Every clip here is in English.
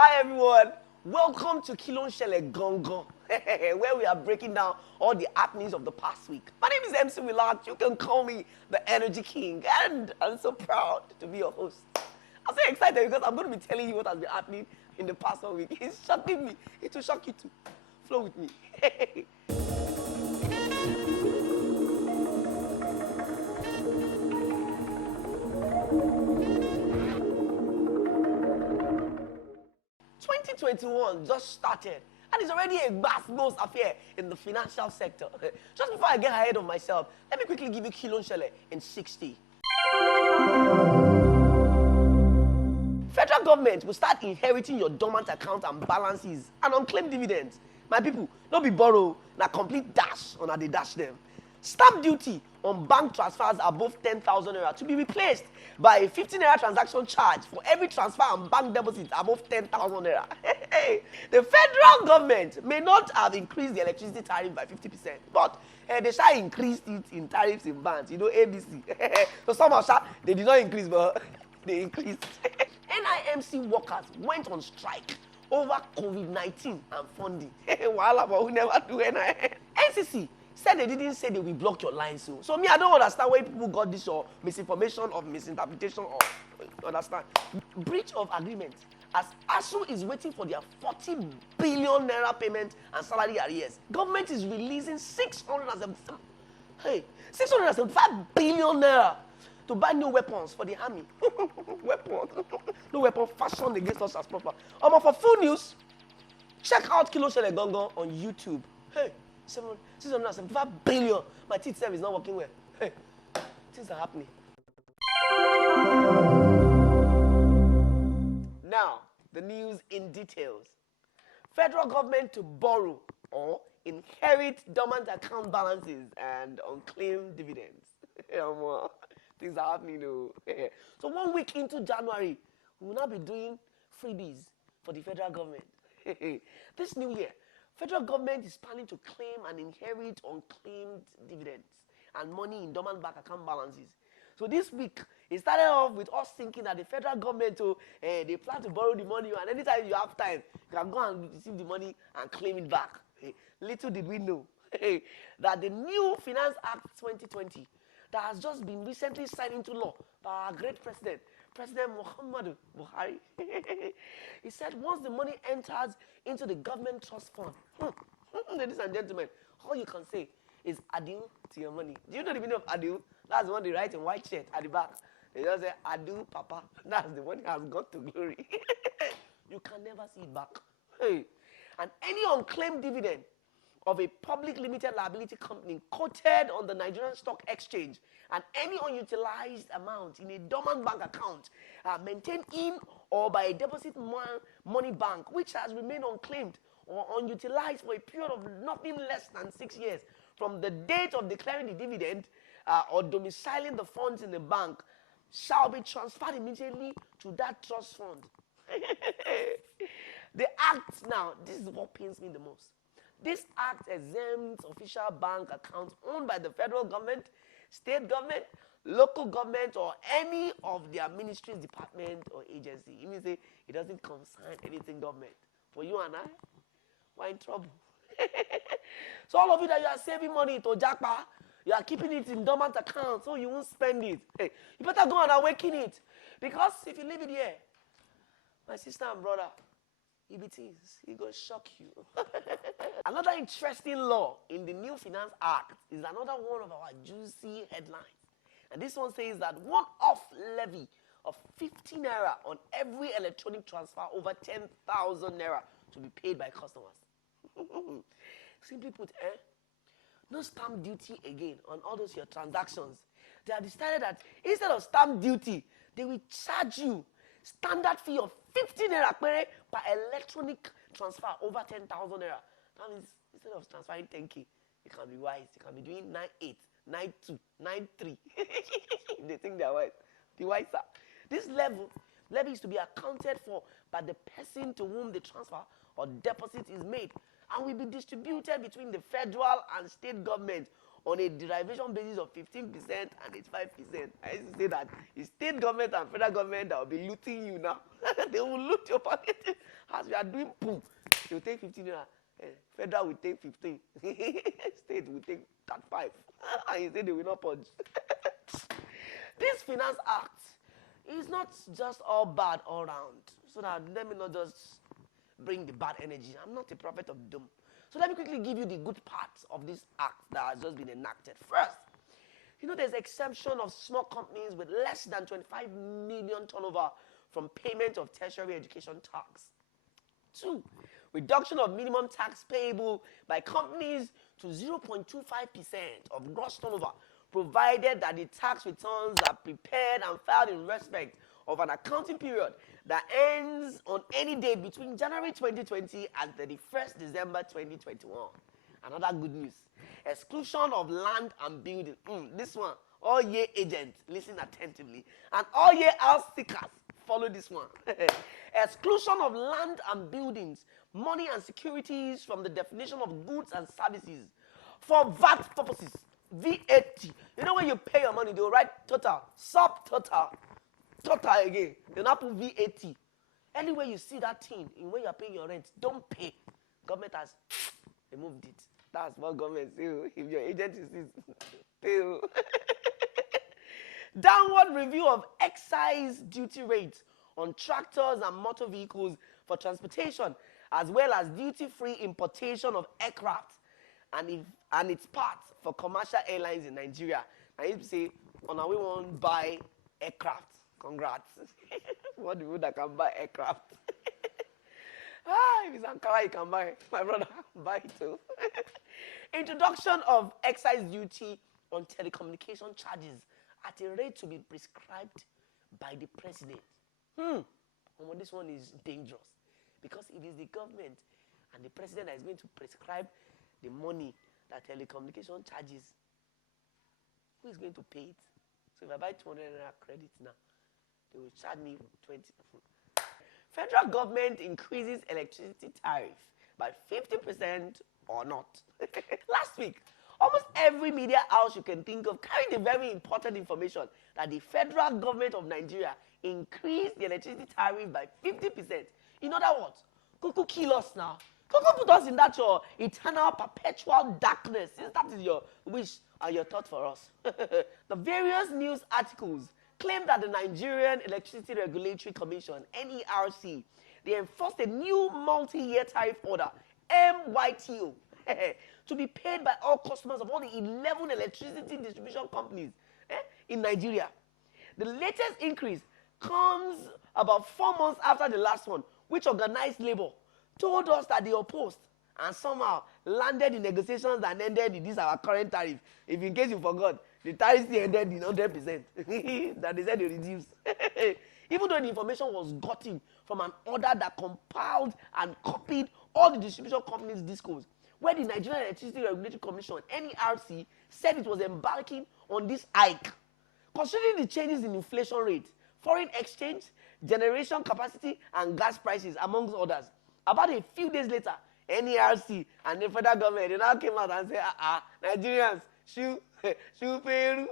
Hi everyone, welcome to KILONSHELE GANGAN, where we are breaking down all the happenings of the past week. My name is MC Rhelax. You can call me the Energy King, and I'm so proud to be your host. I'm so excited because I'm going to be telling you what has been happening in the past 1 week. It's shocking me. It will shock you too. Flow with me. 2021 just started, and it's already a gbas affair in the financial sector. Just before I get ahead of myself, let me quickly give you KILONSHELE in 60. Federal government will start inheriting your dormant account and balances and unclaimed dividends. My people, don't be borrow, na complete dash on how they dash them. Stamp duty on bank transfers above 10,000 naira to be replaced by a 15 naira transaction charge for every transfer and bank deposit above 10,000 naira. The federal government may not have increased the electricity tariff by 50%, but they shall increase it in tariffs in banks, ABC. So somehow they did not increase, but they increased. NIMC workers went on strike over COVID-19 and funding. Wahala, but we never do NIM. NCC said they didn't say they will block your lines. So me, I don't understand why people got this or misinformation or misinterpretation or understand. Breach of agreement, as ASU is waiting for their 40 billion naira payment and salary arrears. Government is releasing 675 billion naira to buy new weapons for the army. Weapons. No weapon fashioned against us as proper. For full news, check out KILONSHELE GANGAN on YouTube. Hey, 675 billion. My teeth is not working well. Hey, things are happening. Now, the news in details. Federal government to borrow or inherit dormant account balances and unclaimed dividends. Things are happening though. So 1 week into January, we will now be doing freebies for the federal government. This new year, federal government is planning to claim and inherit unclaimed dividends and money in dormant bank account balances. So this week, it started off with us thinking that the federal government, they plan to borrow the money, and anytime you have time, you can go and receive the money and claim it back. Little did we know that the new Finance Act 2020 that has just been recently signed into law by our great president, President Muhammadu Buhari. He said once the money enters into the government trust fund, ladies and gentlemen, all you can say is adieu to your money. Do you know the meaning of adieu? That's the one they write in white shirt at the back. They just say, adieu, papa. That's the money has gone to glory. You can never see it back. Hey. And any unclaimed dividend of a public limited liability company quoted on the Nigerian Stock Exchange and any unutilized amount in a dormant bank account maintained in or by a deposit money bank which has remained unclaimed or unutilized for a period of nothing less than 6 years from the date of declaring the dividend or domiciling the funds in the bank shall be transferred immediately to that trust fund. The act now, this is what pains me the most. This act exempts official bank accounts owned by the federal government, state government, local government, or any of their ministries, department, or agency. It means it doesn't concern anything government. For you and I, we're in trouble. So all of you that you are saving money to Japa, you are keeping it in dormant accounts so you won't spend it. Hey, you better go and awaken it. Because if you leave it here, my sister and brother, it will shock you. Another interesting law in the new Finance Act is another one of our juicy headlines. And this one says that one-off levy of 50 naira on every electronic transfer over 10,000 naira to be paid by customers. Simply put, no stamp duty again on all those your transactions. They have decided that instead of stamp duty, they will charge you standard fee of 50 naira per electronic transfer over 10,000 naira. That means instead of transferring 10k, you can be wise. You can be doing 98, 92, 93. They think they're wise. Be wiser. This levy is to be accounted for by the person to whom the transfer or deposit is made and will be distributed between the federal and state government on a derivation basis of 15% and 85%. I used to say that it's state government and federal government that will be looting you now. They will loot your pocket. As we are doing boom, they will take 15 naira. Federal will take 15. State will take 35. And you say they will not purge. This Finance Act is not just all bad all round. So that let me not just bring the bad energy. I'm not a prophet of doom. So let me quickly give you the good parts of this act that has just been enacted. First, there's exemption of small companies with less than 25 million turnover from payment of tertiary education tax. 2, reduction of minimum tax payable by companies to 0.25% of gross turnover, provided that the tax returns are prepared and filed in respect of an accounting period that ends on any date between January 2020 and 31st December 2021. Another good news. Exclusion of land and building. This one. All ye agents, listen attentively. And all ye house seekers, follow this one. Exclusion of land and buildings, money and securities from the definition of goods and services for VAT purposes. VAT. When you pay your money, they will write total, subtotal, total again. They now put VAT. Anywhere you see that thing, when you are paying your rent, don't pay. Government has removed it. That's what government says. If your agent is pay. Downward review of excise duty rates on tractors and motor vehicles for transportation, as well as duty-free importation of aircraft and its parts for commercial airlines in Nigeria. I used to say, on our way, we won't buy aircraft. Congrats. What the people that can buy aircraft? If it's Ankara, you can buy it. My brother, buy it too. Introduction of excise duty on telecommunication charges at a rate to be prescribed by the president. This one is dangerous. Because if it's the government and the president that is going to prescribe the money that telecommunication charges, who is going to pay it? So if I buy 200 credits now, they will charge me 20. Federal government increases electricity tariff by 50% or not. Last week, almost every media house you can think of carried the very important information that the federal government of Nigeria increased the electricity tariff by 50%. In other words, Kuku kill us now. Kuku put us in that your eternal, perpetual darkness. Since that is your wish and your thought for us. The various news articles claim that the Nigerian Electricity Regulatory Commission, NERC, they enforced a new multi-year tariff order, MYTO, to be paid by all customers of all the 11 electricity distribution companies in Nigeria. The latest increase comes about 4 months after the last one, which organized labor told us that they opposed and somehow landed in negotiations and ended in this our current tariff. If in case you forgot, the tariff still ended in 100%. That they said they reduced. Even though the information was gotten from an order that compiled and copied all the distribution companies' discos, where the Nigerian Electricity Regulatory Commission, NERC, said it was embarking on this hike. Considering the changes in inflation rate, foreign exchange, generation capacity, and gas prices, amongst others, about a few days later, NERC and the federal government, they now came out and said, Nigerians, Peru.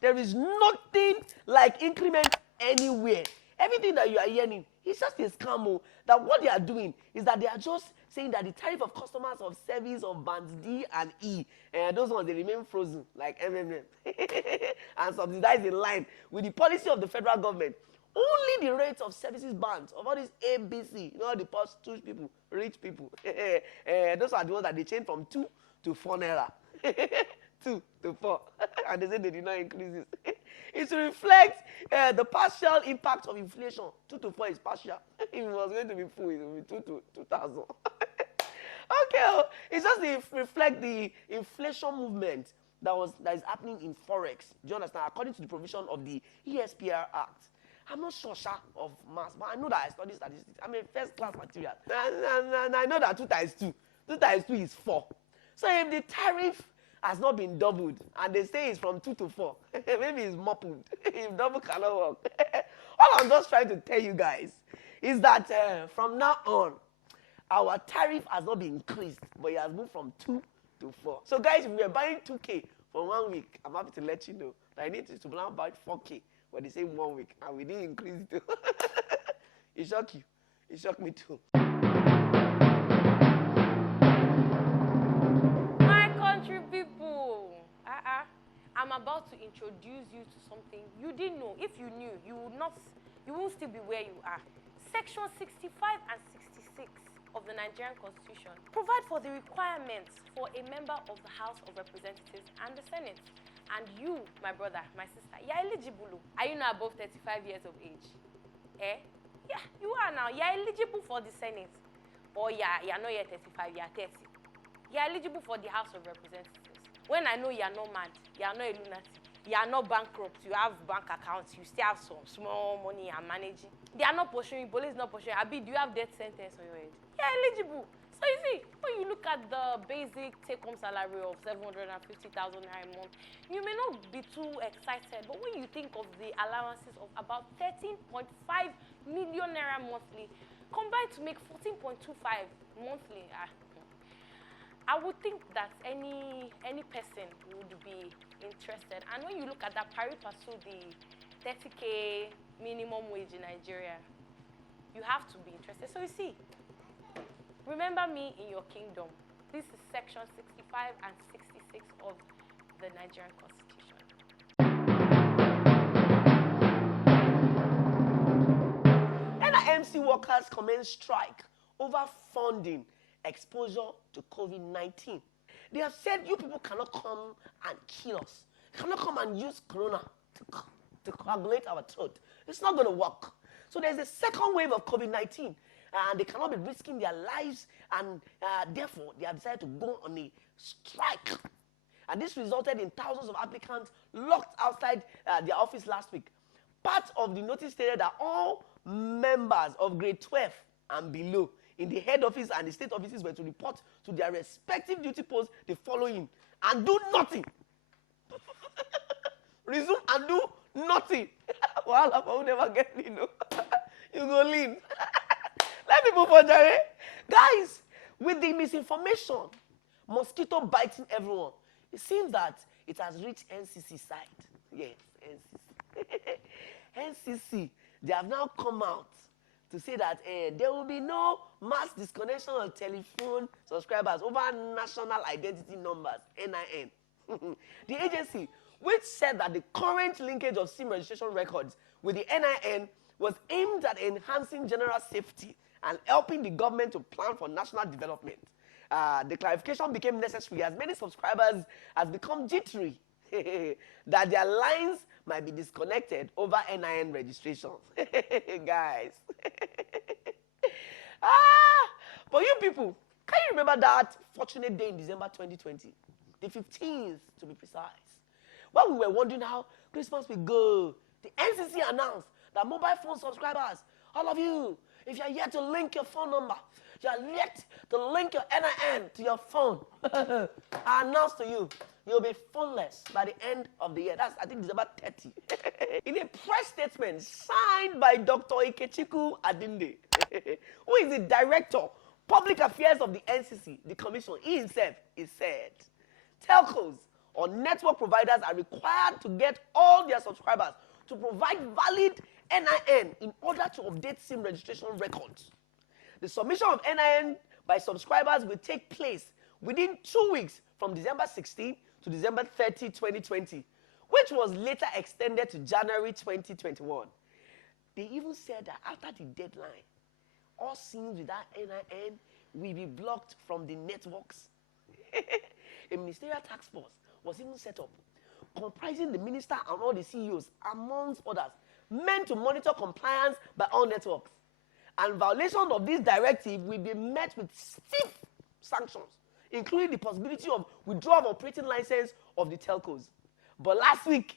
There is nothing like increment anywhere. Everything that you are hearing is just a scam. That what they are doing is that they are just saying that the tariff of customers of service of bands D and E, those ones, they remain frozen like MMM and subsidized in line with the policy of the federal government. Only the rates of services bands of all these ABC, all the post-rich people, rich people, those are the ones that they change from 2 to 4 naira. 2 to 4. And they say they did not increase it. It's to reflect the partial impact of inflation. 2 to 4 is partial. If it was going to be full, it would be 2 to 2,000. Okay, it's just to reflect the inflation movement that is happening in Forex. Do you understand? According to the provision of the ESPR Act. I'm not sure of maths, but I know that I study statistics. I'm a first-class material. And I know that 2 times 2. 2 times 2 is 4. So if the tariff has not been doubled, and they say it's from 2 to 4, maybe it's moppled. If double cannot work. All I'm just trying to tell you guys is that from now on, our tariff has not been increased, but it has moved from 2 to 4. So guys, if we are buying 2K for 1 week, I'm happy to let you know that I need to now buy 4K for the same 1 week, and we didn't increase it. It shock you. It shocked me too. My country people, I'm about to introduce you to something you didn't know. If you knew, you won't still be where you are. Section 65 and 66 of the Nigerian Constitution provide for the requirements for a member of the House of Representatives and the Senate. And you, my brother, my sister, you're eligible. Are you not above 35 years of age? Eh? Yeah, you are now. You're eligible for the Senate. Or you're not yet 35, you're 30. You're eligible for the House of Representatives. When I know you're not mad, you're not a lunatic, you're not bankrupt, you have bank accounts, you still have some small money you're managing. They are not pursuing, police not pursuing. Abi, do you have death sentence on your head? You're eligible. So you see, when you look at the basic take-home salary of 750,000 naira a month, you may not be too excited, but when you think of the allowances of about 13.5 million naira monthly, combined to make 14.25 monthly, I would think that any person would be interested. And when you look at that, TARRIF pursue the 30K minimum wage in Nigeria, you have to be interested. So you see, remember me in your kingdom. This is section 65 and 66 of the Nigerian Constitution. NIMC workers commence strike over funding exposure to COVID-19. They have said you people cannot come and kill us. You cannot come and use corona to coagulate our throat. It's not going to work. So there's a second wave of COVID-19, and they cannot be risking their lives, and therefore they have decided to go on a strike. And this resulted in thousands of applicants locked outside their office last week. Part of the notice stated that all members of grade 12 and below in the head office and the state offices were to report to their respective duty posts the following and do nothing. Resume and do nothing. Well, I will never get you know. You go lean. Let people for Jerry. Guys, with the misinformation, mosquito biting everyone, it seems that it has reached NCC side. Yes, NCC. NCC, they have now come out to say that there will be no mass disconnection of telephone subscribers over national identity numbers, NIN. The agency, which said that the current linkage of SIM registration records with the NIN was aimed at enhancing general safety and helping the government to plan for national development. The clarification became necessary as many subscribers have become jittery that their lines might be disconnected over NIN registration. Guys. But you people, can you remember that fortunate day in December 2020? The 15th, to be precise. When we were wondering how Christmas will go, the NCC announced that mobile phone subscribers, all of you, if you're yet to link your phone number, you're yet to link your NIN to your phone, I announce to you, you'll be phoneless by the end of the year. That's, I think, December 30. In a press statement signed by Dr. Ikechiku Adinde, who is the Director, Public Affairs of the NCC, the Commission, he himself, he said, telcos or network providers are required to get all their subscribers to provide valid NIN in order to update SIM registration records. The submission of NIN by subscribers will take place within 2 weeks from December 16 to December 30, 2020, which was later extended to January 2021. They even said that after the deadline, all SIMs without NIN will be blocked from the networks. A ministerial task force was even set up, comprising the minister and all the CEOs, amongst others, meant to monitor compliance by all networks. And violation of this directive will be met with stiff sanctions, including the possibility of withdrawal of operating license of the telcos. But last week,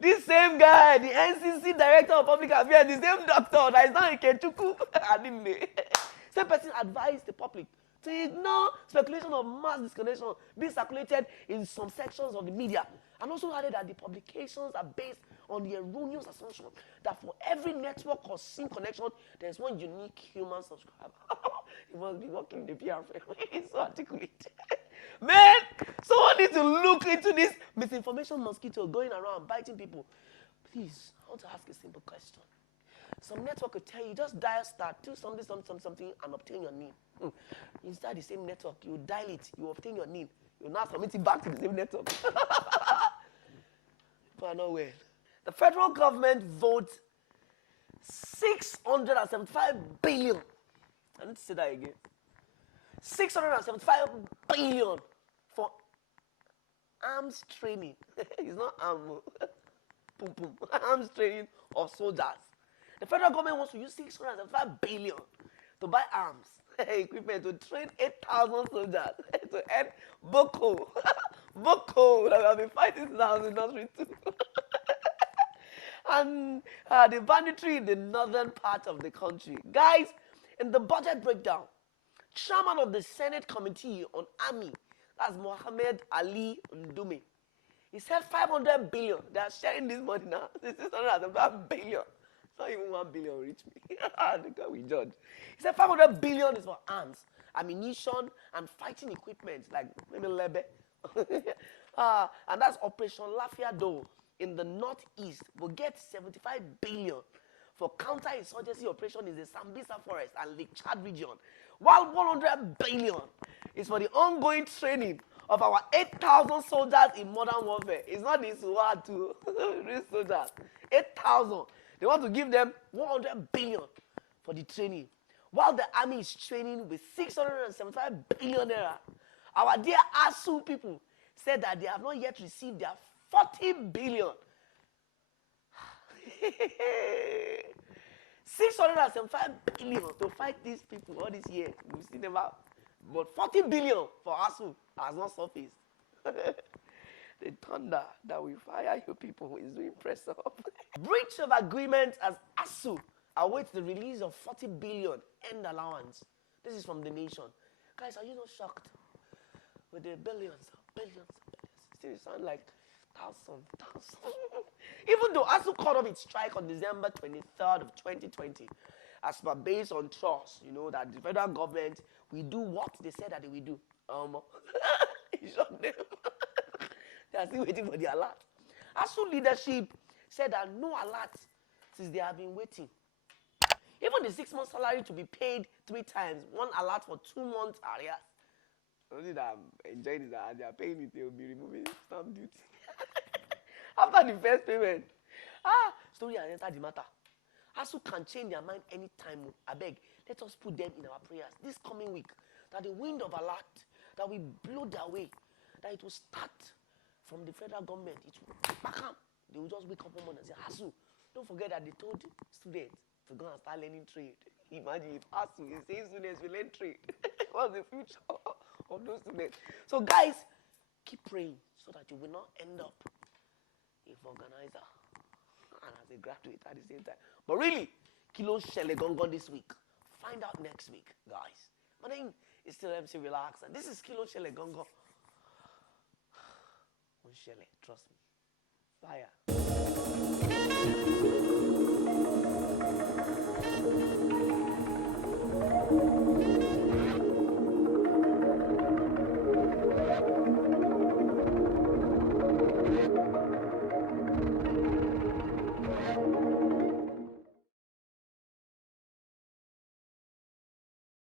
this same guy, the NCC Director of Public Affairs, the same doctor that is now in Kechuku, same person advised the public to ignore speculation of mass disconnection being circulated in some sections of the media, and also added that the publications are based on the erroneous assumption that for every network or SIM connection, there's one unique human subscriber. He must be working in the PR firm. He's so articulate. Man, someone needs to look into this misinformation mosquito going around biting people. Please, I want to ask a simple question. Some network will tell you, just dial star, do something, and obtain your NIN. Inside the same network, you dial it, you obtain your NIN. You now submit it back to the same network. People are not well. The federal government votes 675 billion. I need to say that again. 675 billion for arms training. It's not ammo. Arms training of soldiers. The federal government wants to use 675 billion to buy arms, equipment to train 8,000 soldiers to end Boko. Boko that we have been fighting since I was in nursery too. And the banditry in the northern part of the country. Guys, in the budget breakdown, chairman of the Senate Committee on Army, that's Mohammed Ali Ndume, he said 500 billion. They are sharing this money now. This is 675 billion. It's not even 1 billion reach me. Look how we judge. He said 500 billion is for arms, ammunition, and fighting equipment like maybe lebe. And that's Operation Lafiado in the northeast will get 75 billion for counter-insurgency operation in the Sambisa forest and Lake Chad region, while 100 billion is for the ongoing training of our 8,000 soldiers in modern warfare. It's not this hard to real soldiers. 8,000. They want to give them 100 billion for the training, while the army is training with 675 billion naira. Our dear ASU people said that they have not yet received their 40 billion. 675 billion to fight these people all this year. We see never, but 40 billion for ASU has not surfaced. The thunder that we fire you people is doing press up. Breach of agreement as ASU awaits the release of 40 billion end allowance. This is from The Nation. Guys, are you not shocked? With the billions. Still sound like thousands. Even though ASU called off its strike on December 23rd of 2020, as per based on trust, you know, that the federal government will do what they said that they will do. He shocked them. They are still waiting for the alert. ASU leadership said that no alert since they have been waiting. Even the 6-month salary to be paid 3 times, 1 alert for 2 months arrears. Only that I'm enjoying is that they are paying it, they will be removing stamp duty. After the first payment. Story has entered the matter. ASU can change their mind anytime. I beg, let us put them in our prayers this coming week. That the wind of alert, that will blow their way. That it will start from the federal government. It will back up. They will just wake up one morning and say, ASU, don't forget that they told students to go and start learning trade. Imagine if ASU is saying students will learn trade. What's the future of those students? So guys, keep praying so that you will not end up a organizer and as a graduate at the same time. But really, KILONSHELE GANGAN this week. Find out next week, guys. My name is still MC Rhelax, and this is KILONSHELE GANGAN. Shele, trust me. Fire.